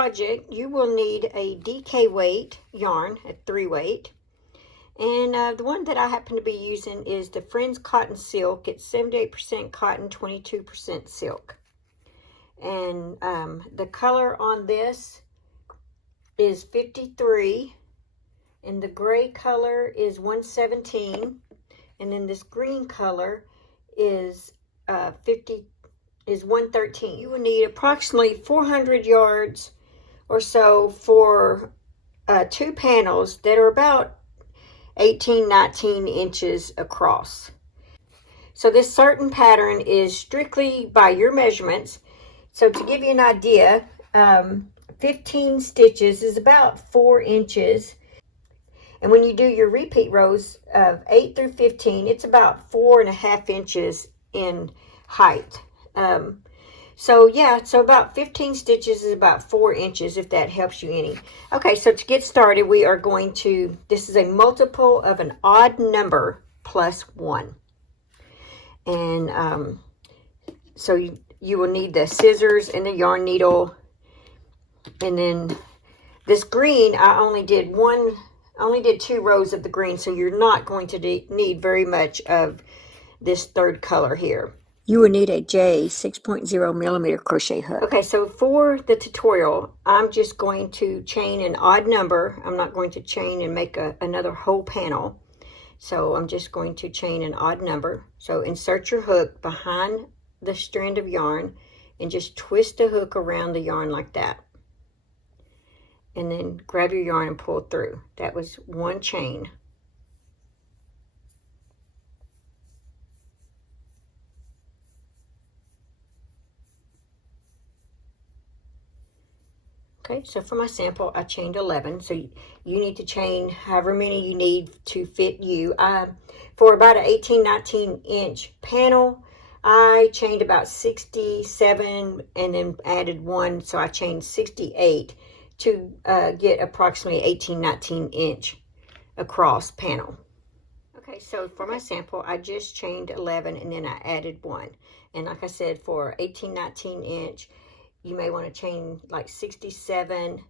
project, you will need a DK weight yarn, a 3 weight. And the one that I happen to be using is the Friends Cotton Silk. It's 78% cotton, 22% silk. And the color on this is 53. And the gray color is 117. And then this green color is 113. You will need approximately 400 yards or so for 2 panels that are about 18-19 inches across. So this certain pattern is strictly by your measurements. So to give you an idea, 15 stitches is about 4 inches. And when you do your repeat rows of 8 through 15, it's about 4.5 inches in height. So about 15 stitches is about 4 inches, if that helps you any. Okay, so to get started, we are going to, this is a multiple of an odd number plus 1. And so you will need the scissors and the yarn needle. And then this green, I only did 2 rows of the green, so you're not going to need very much of this third color here. You will need a J 6.0 millimeter crochet hook. Okay, so for the tutorial, I'm just going to chain an odd number. I'm not going to chain and make another whole panel. So I'm just going to chain an odd number. So insert your hook behind the strand of yarn and just twist the hook around the yarn like that. And then grab your yarn and pull through. That was 1 chain. Okay, so for my sample, I chained 11. So you need to chain however many you need to fit you. For about an 18-19 inch panel, I chained about 67 and then added 1. So I chained 68 to get approximately 18-19 inch across panel. Okay, so for my sample, I just chained 11 and then I added 1. And like I said, for 18-19 inch, you may want to chain like 67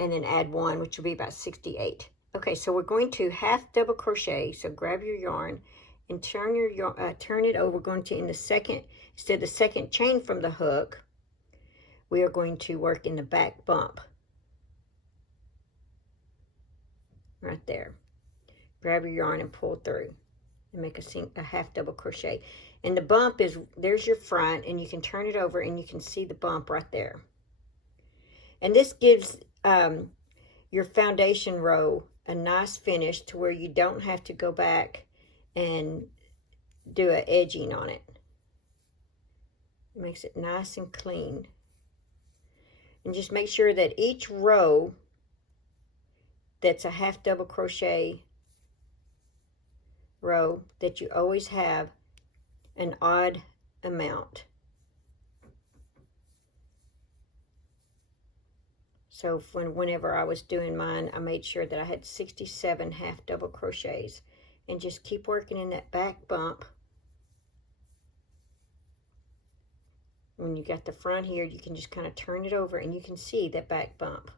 and then add 1, which will be about 68. Okay, so we're going to half double crochet. So grab your yarn and turn your yarn, turn it over. We're going to, instead of the second chain from the hook, we are going to work in the back bump. Right there. Grab your yarn and pull through and make a half double crochet. And the bump is, there's your front, and you can turn it over and you can see the bump right there. And this gives your foundation row a nice finish to where you don't have to go back and do an edging on it. It makes it nice and clean. And just make sure that each row that's a half double crochet row, that you always have an odd amount. So whenever I was doing mine, I made sure that I had 67 half double crochets, and just keep working in that back bump. When you got the front here, you can just kind of turn it over and you can see that back bump.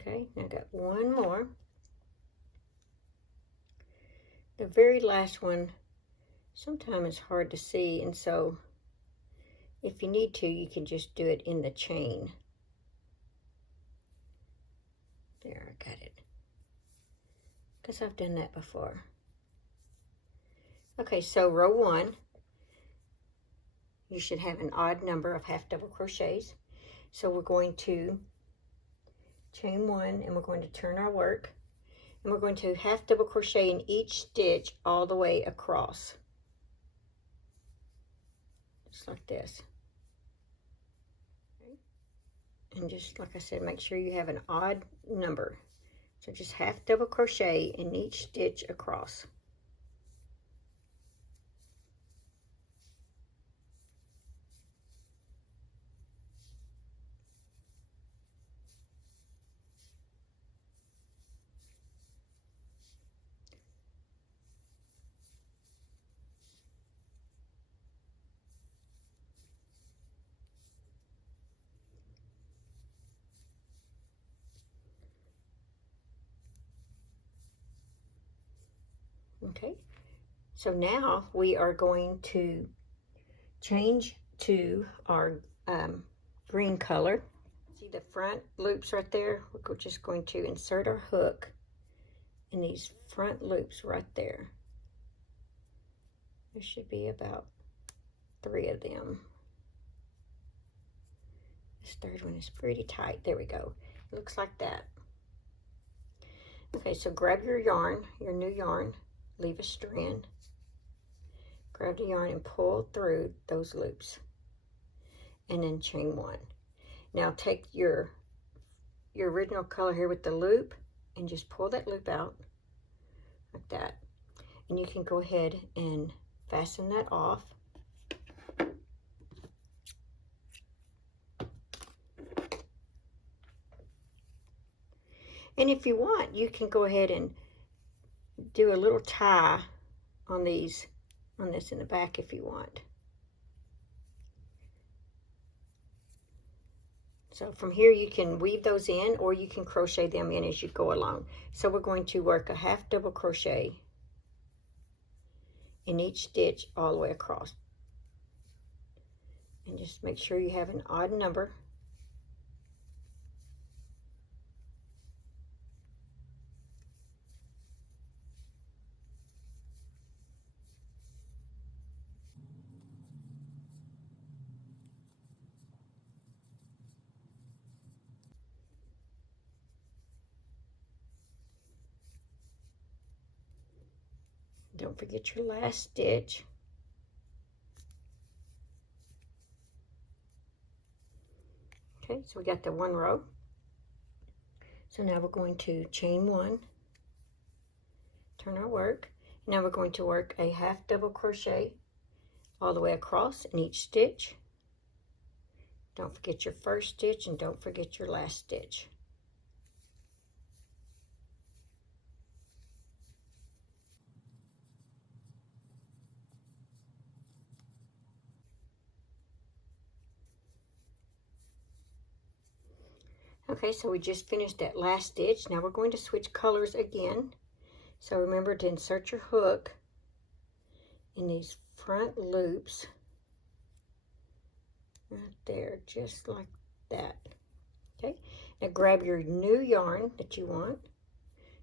Okay, now I got 1 more. The very last one, sometimes it's hard to see, and so if you need to, you can just do it in the chain. There, I got it. Because I've done that before. Okay, so row 1, you should have an odd number of half double crochets. So we're going to chain 1 and we're going to turn our work, and we're going to half double crochet in each stitch all the way across, just like this. Okay. And just like I said, make sure you have an odd number, so just half double crochet in each stitch across. Okay, so now we are going to change to our green color. See the front loops right there? We're just going to insert our hook in these front loops right there. There should be about 3 of them. This third one is pretty tight. There we go. It looks like that. Okay, so grab your yarn, your new yarn, leave a strand, grab the yarn and pull through those loops, and then chain 1. Now take your original color here with the loop and just pull that loop out like that. And you can go ahead and fasten that off. And if you want, you can go ahead and do a little tie on this in the back if you want. So from here you can weave those in, or you can crochet them in as you go along. So we're going to work a half double crochet in each stitch all the way across. And just make sure you have an odd number. Don't forget your last stitch. Okay, so we got the 1 row. So now we're going to chain 1, turn our work. Now we're going to work a half double crochet all the way across in each stitch. Don't forget your first stitch and don't forget your last stitch. Okay, so we just finished that last stitch. Now we're going to switch colors again. So remember to insert your hook in these front loops right there, just like that. Okay, now grab your new yarn that you want,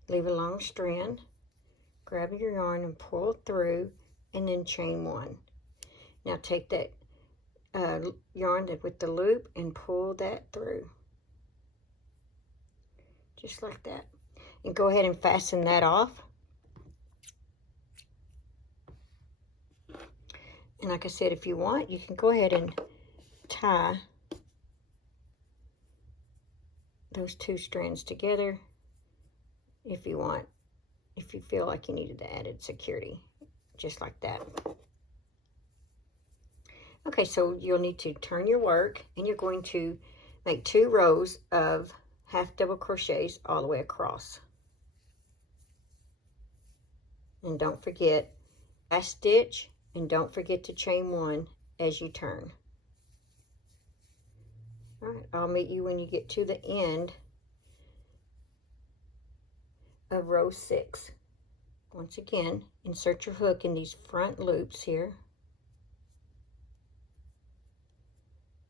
leave a long strand, grab your yarn and pull through, and then chain 1. Now take that yarn with the loop and pull that through. Just like that. And go ahead and fasten that off. And like I said, if you want, you can go ahead and tie those 2 strands together if you want, if you feel like you needed the added security, just like that. Okay, so you'll need to turn your work, and you're going to make 2 rows of half double crochets all the way across. And don't forget last stitch, and don't forget to chain 1 as you turn. All right, I'll meet you when you get to the end of row 6. Once again, insert your hook in these front loops here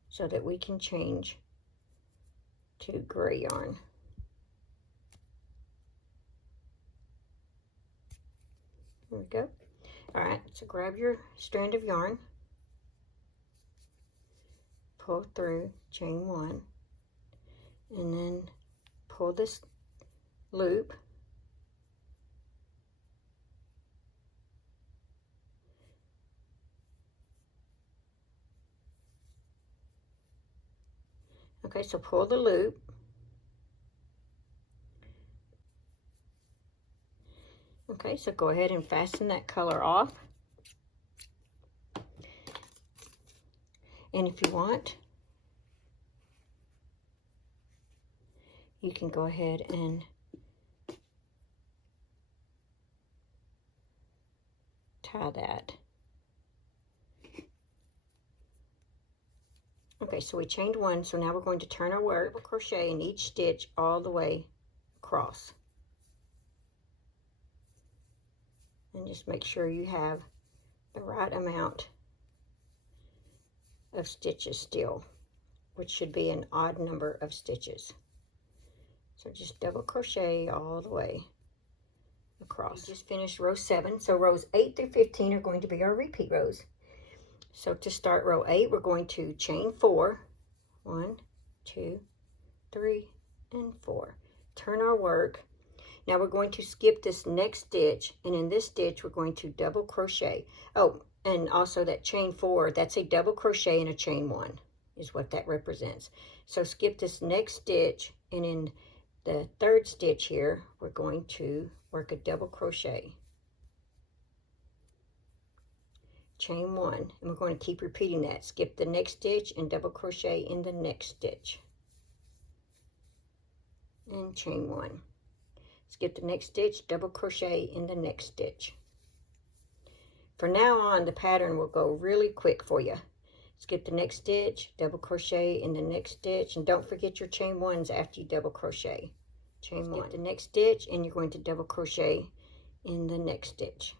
so that we can change to gray yarn. There we go. All right, so grab your strand of yarn, pull through, chain 1, and then pull this loop, okay, so pull the loop, okay, so go ahead and fasten that color off. And if you want, you can go ahead and tie that. Okay, so we chained 1, so now we're going to turn our work, crochet in each stitch all the way across. And just make sure you have the right amount of stitches still, which should be an odd number of stitches. So just double crochet all the way across. We just finished row 7, so rows 8 through 15 are going to be our repeat rows. So to start row 8, we're going to chain 4, 1, 2, 3, and 4. Turn our work. Now we're going to skip this next stitch, and in this stitch we're going to double crochet. Oh, and also that chain 4, that's a double crochet and a chain 1 is what that represents. So skip this next stitch, and in the third stitch here we're going to work a double crochet, chain 1, and we're going to keep repeating that. Skip the next stitch and double crochet in the next stitch, and chain 1. Skip the next stitch, double crochet in the next stitch. From now on, the pattern will go really quick for you. Skip the next stitch, double crochet in the next stitch, and don't forget your chain 1s after you double crochet. Chain 1. Skip the next stitch, and you're going to double crochet in the next stitch.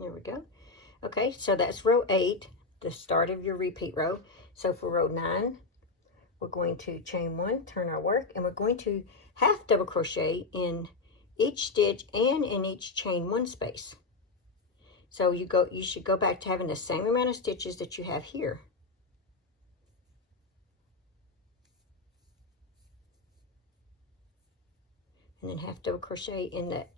There we go. Okay, so that's row 8, the start of your repeat row. So for row 9, we're going to chain 1, turn our work, and we're going to half double crochet in each stitch and in each chain 1 space. So you should go back to having the same amount of stitches that you have here. And then half double crochet in that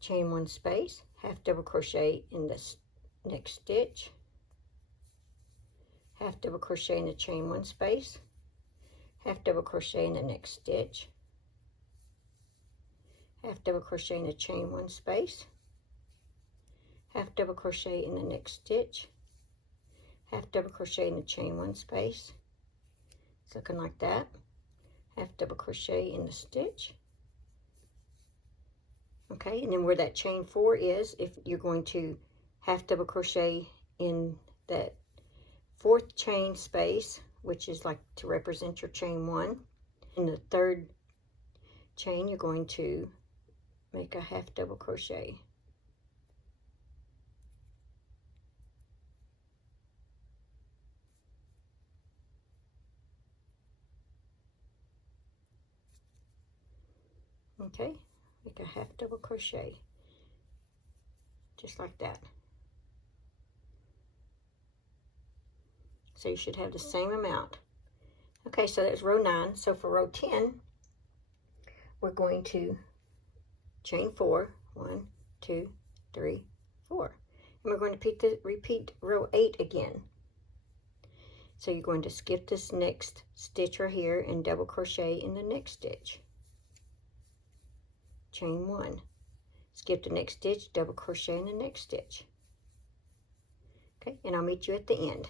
chain 1 space, half double crochet in this next stitch, half double crochet in the chain 1 space, half double crochet in the next stitch, half double crochet in the chain 1 space, half double crochet in the next stitch, half double crochet in the chain 1 space. It's looking like that. Half double crochet in the stitch. Okay, and then where that chain 4 is, if you're going to half double crochet in that 4th chain space, which is like to represent your chain 1. In the 3rd chain, you're going to make a half double crochet. Okay, make a half double crochet, just like that. So you should have the same amount. Okay, so that's row 9. So for row 10, we're going to chain 4, 1, 2, 3, 4. And we're going to repeat row 8 again. So you're going to skip this next stitch right here and double crochet in the next stitch. Chain 1. Skip the next stitch, double crochet in the next stitch. Okay, and I'll meet you at the end.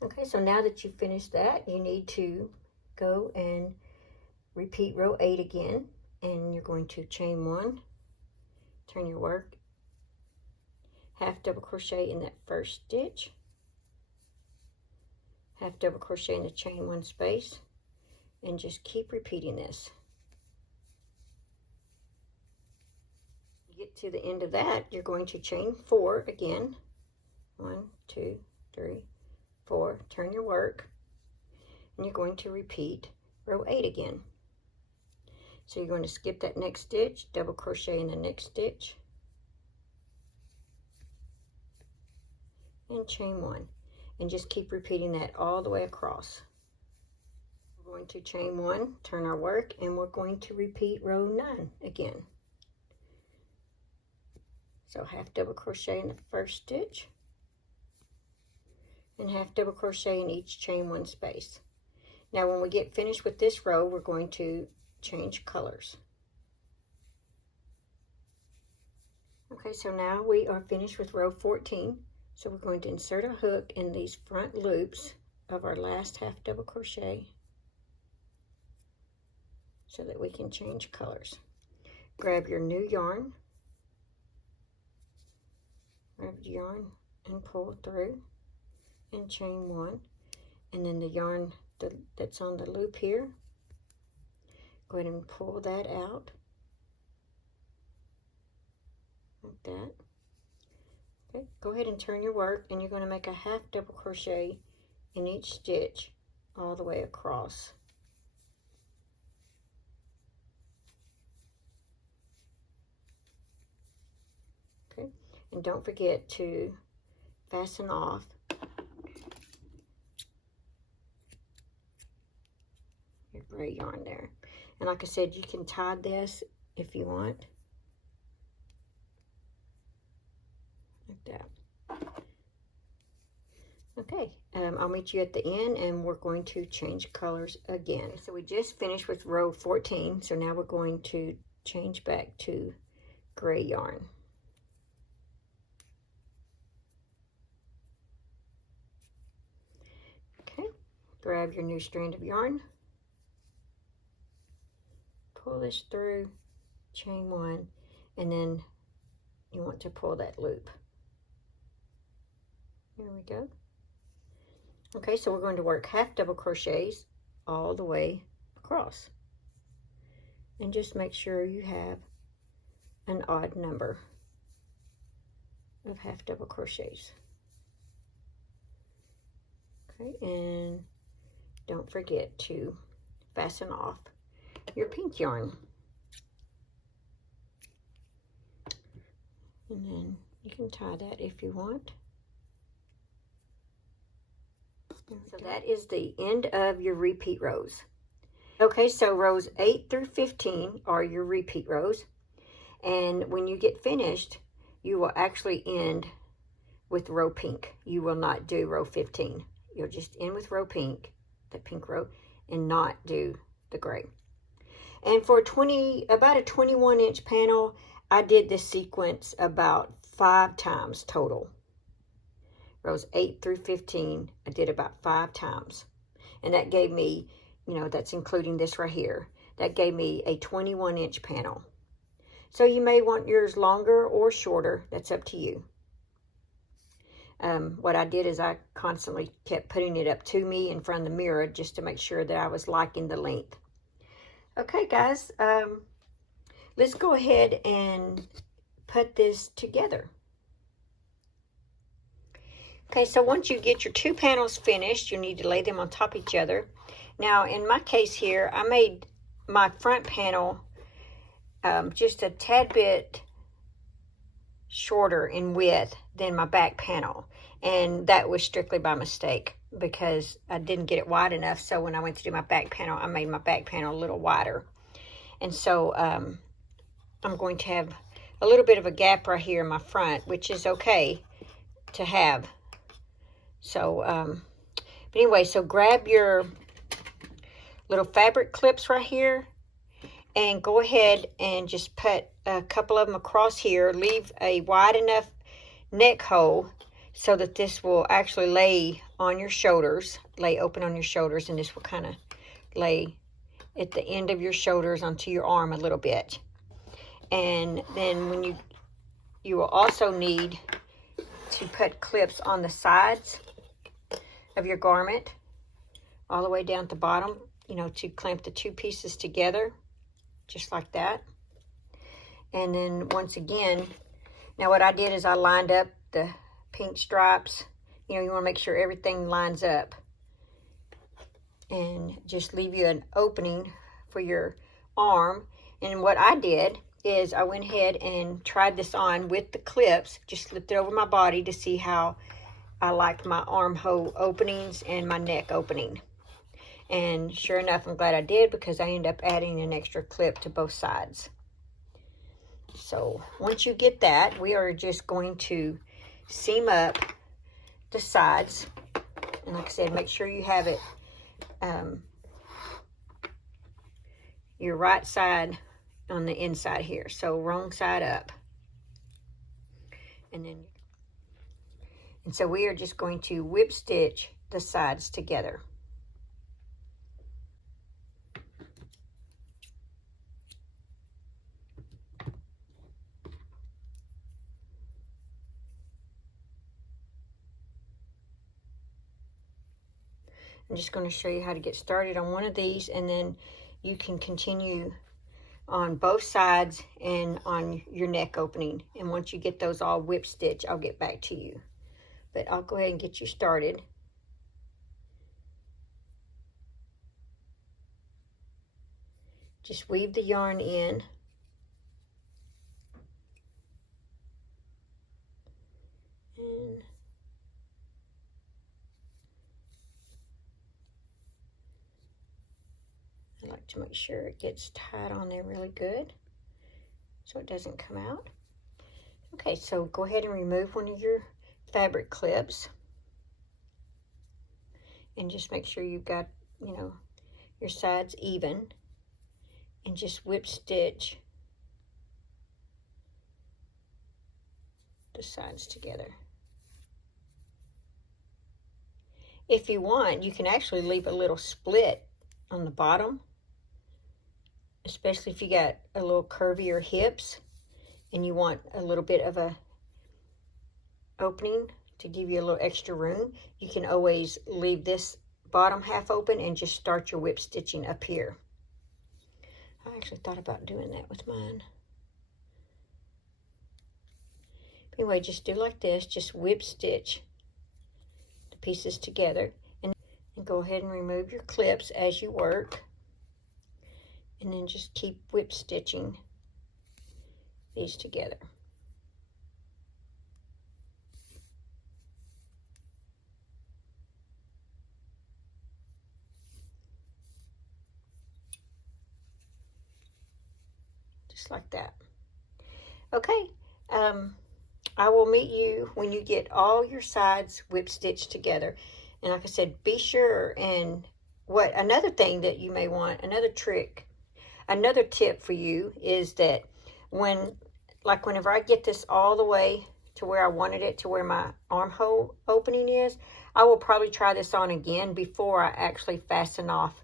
Okay, so now that you've finished that, you need to go and repeat row 8 again, and you're going to chain 1, turn your work, half double crochet in that first stitch, half double crochet in the chain 1 space, and just keep repeating this. You get to the end of that, you're going to chain 4 again, 1, 2, 3, 4, turn your work, and you're going to repeat row 8 again. So you're going to skip that next stitch, double crochet in the next stitch, and chain 1, and just keep repeating that all the way across. We're going to chain 1, turn our work, and we're going to repeat row 9 again. So half double crochet in the first stitch, and half double crochet in each chain 1 space. Now when we get finished with this row, we're going to change colors. Okay, so now we are finished with row 14. So we're going to insert a hook in these front loops of our last half double crochet so that we can change colors. Grab your new yarn, and pull through. and chain 1, and then the yarn that's on the loop here, go ahead and pull that out like that. Okay, go ahead and turn your work, and you're going to make a half double crochet in each stitch all the way across. Okay, and don't forget to fasten off your gray yarn there. And like I said, you can tie this if you want, like that. Okay, I'll meet you at the end, and we're going to change colors again. So we just finished with row 14, so now we're going to change back to gray yarn. Okay, grab your new strand of yarn, pull this through, chain 1, and then you want to pull that loop. There we go. Okay, so we're going to work half double crochets all the way across. And just make sure you have an odd number of half double crochets. Okay, and don't forget to fasten off your pink yarn. And then you can tie that if you want. So that is the end of your repeat rows. Okay, so rows 8 through 15 are your repeat rows. And when you get finished, you will actually end with row pink. You will not do row 15. You'll just end with row pink, the pink row, and not do the gray. And for about a 21-inch panel, I did this sequence about 5 times total. Rows 8 through 15, I did about 5 times. And that gave me, you know, that's including this right here, that gave me a 21-inch panel. So you may want yours longer or shorter, that's up to you. What I did is I constantly kept putting it up to me in front of the mirror just to make sure that I was liking the length. Okay, guys, let's go ahead and put this together. Okay, so once you get your 2 panels finished, you need to lay them on top of each other. Now, in my case here, I made my front panel just a tad bit shorter in width than my back panel. And that was strictly by mistake because I didn't get it wide enough. So when I went to do my back panel, I made my back panel a little wider. And so I'm going to have a little bit of a gap right here in my front, which is okay to have. So, but anyway, so grab your little fabric clips right here and go ahead and just put a couple of them across here. Leave a wide enough neck hole so that this will actually lay on your shoulders, lay open on your shoulders, and this will kind of lay at the end of your shoulders onto your arm a little bit. And then when you will also need to put clips on the sides of your garment all the way down at the bottom, you know, to clamp the 2 pieces together, just like that. And then once again, now what I did is I lined up the pink stripes. You know, you want to make sure everything lines up, and just leave you an opening for your arm. And what I did is I went ahead and tried this on with the clips, just slipped it over my body to see how I liked my armhole openings and my neck opening. And sure enough, I'm glad I did, because I ended up adding an extra clip to both sides. So once you get that, we are just going to seam up the sides. And like I said, make sure you have it your right side on the inside here, so wrong side up. And so we are just going to whip stitch the sides together. I'm just going to show you how to get started on one of these, and then you can continue on both sides and on your neck opening. And once you get those all whip stitch, I'll get back to you. But I'll go ahead and get you started. Just weave the yarn in. And I like to make sure it gets tied on there really good so it doesn't come out. Okay, so go ahead and remove one of your fabric clips and just make sure you've got, you know, your sides even, and just whip stitch the sides together. If you want, you can actually leave a little split on the bottom, especially if you got a little curvier hips and you want a little bit of a opening to give you a little extra room. You can always leave this bottom half open and just start your whip stitching up here. I actually thought about doing that with mine. Anyway, just do like this, just whip stitch the pieces together, and go ahead and remove your clips as you work, and then just keep whip stitching these together. Just like that. Okay, I will meet you when you get all your sides whip stitched together. And like I said, be sure, and another thing that you may want, another trick, another tip for you is that whenever I get this all the way to where I wanted it, to where my armhole opening is, I will probably try this on again before I actually fasten off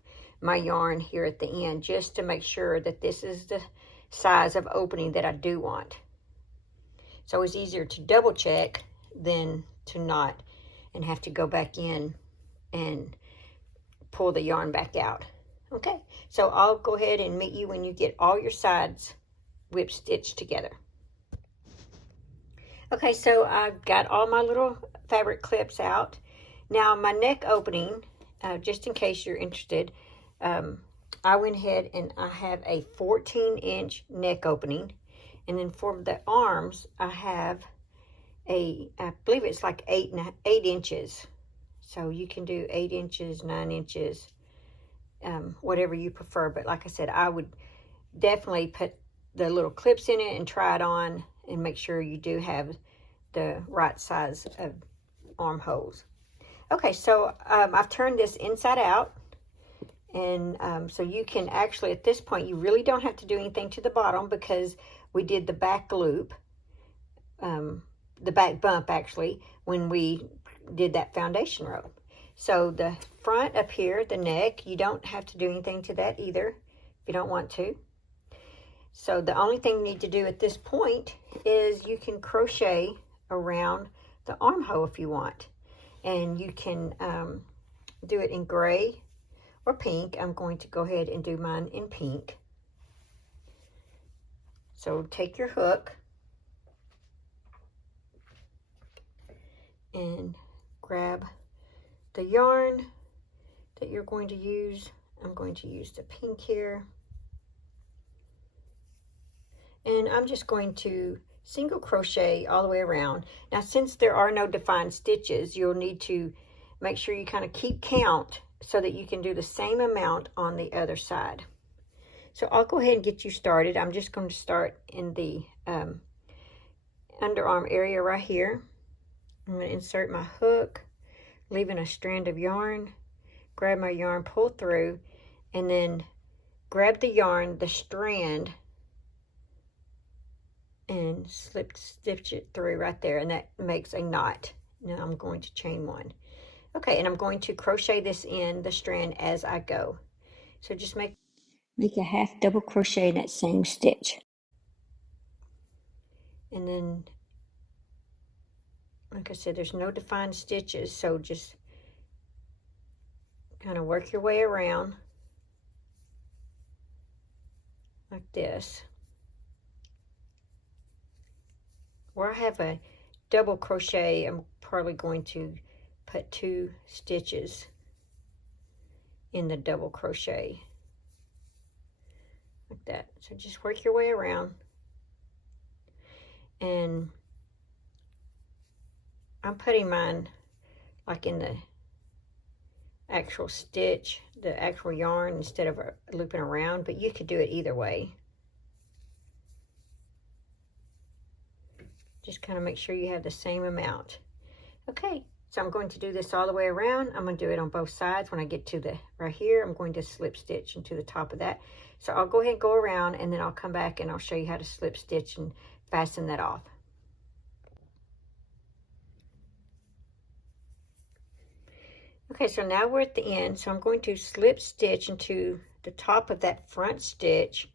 my yarn here at the end, just to make sure that this is the size of opening that I do want. So it's easier to double check than to not and have to go back in and pull the yarn back out. Okay, so I'll go ahead and meet you when you get all your sides whip stitched together. Okay, so I've got all my little fabric clips out. Now my neck opening, just in case you're interested, I went ahead and I have a 14-inch neck opening. And then for the arms, I have I believe it's like 8 inches. So you can do 8 inches, 9 inches, whatever you prefer. But like I said, I would definitely put the little clips in it and try it on and make sure you do have the right size of armholes. Okay, so I've turned this inside out. And so you can actually, at this point, you really don't have to do anything to the bottom because we did the back loop, the back bump actually, when we did that foundation row. So the front up here, the neck, you don't have to do anything to that either if you don't want to. So the only thing you need to do at this point is you can crochet around the armhole if you want. And you can do it in gray or pink. I'm going to go ahead and do mine in pink. So take your hook and grab the yarn that you're going to use. I'm going to use the pink here. And I'm just going to single crochet all the way around. Now, since there are no defined stitches, you'll need to make sure you kind of keep count so that you can do the same amount on the other side. So I'll go ahead and get you started. I'm just going to start in the underarm area right here. I'm going to insert my hook, leaving a strand of yarn, grab my yarn, pull through, and then grab the yarn, the strand, and stitch it through right there, and that makes a knot. Now I'm going to chain one. Okay, and I'm going to crochet this in the strand as I go. So just make a half double crochet in that same stitch. And then, like I said, there's no defined stitches, so just kind of work your way around like this. Where I have a double crochet, I'm probably going to put 2 stitches in the double crochet like that. So just work your way around, and I'm putting mine like in the actual stitch, the actual yarn, instead of looping around, but you could do it either way. Just kind of make sure you have the same amount. Okay, so I'm going to do this all the way around. I'm going to do it on both sides. When I get to the right here, I'm going to slip stitch into the top of that. So I'll go ahead and go around, and then I'll come back and I'll show you how to slip stitch and fasten that off. Okay, so now we're at the end, so I'm going to slip stitch into the top of that front stitch,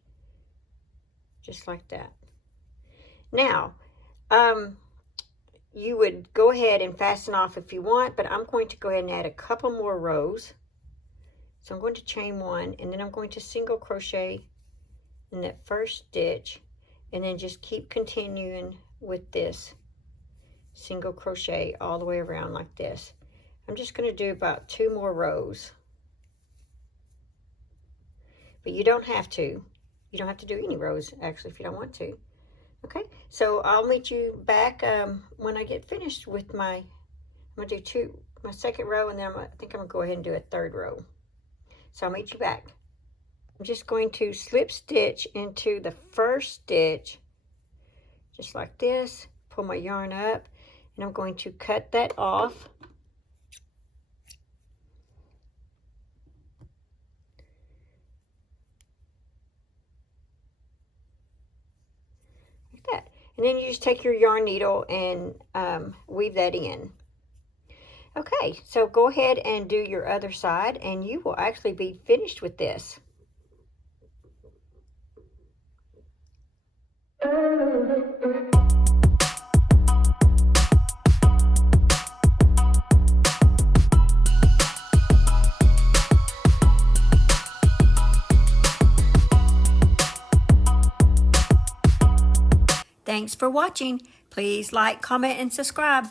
just like that. Now, you would go ahead and fasten off if you want, but I'm going to go ahead and add a couple more rows. So I'm going to chain 1, and then I'm going to single crochet in that first stitch, and then just keep continuing with this single crochet all the way around like this. I'm just going to do about 2 more rows, but you don't have to. You don't have to do any rows, actually, if you don't want to. Okay, so I'll meet you back when I get finished with I'm going to do my second row, and then I think I'm going to go ahead and do a third row. So I'll meet you back. I'm just going to slip stitch into the first stitch, just like this, pull my yarn up, and I'm going to cut that off. That. And then you just take your yarn needle and weave that in. Okay, so go ahead and do your other side, and you will actually be finished with this. Thanks for watching. Please like, comment, and subscribe.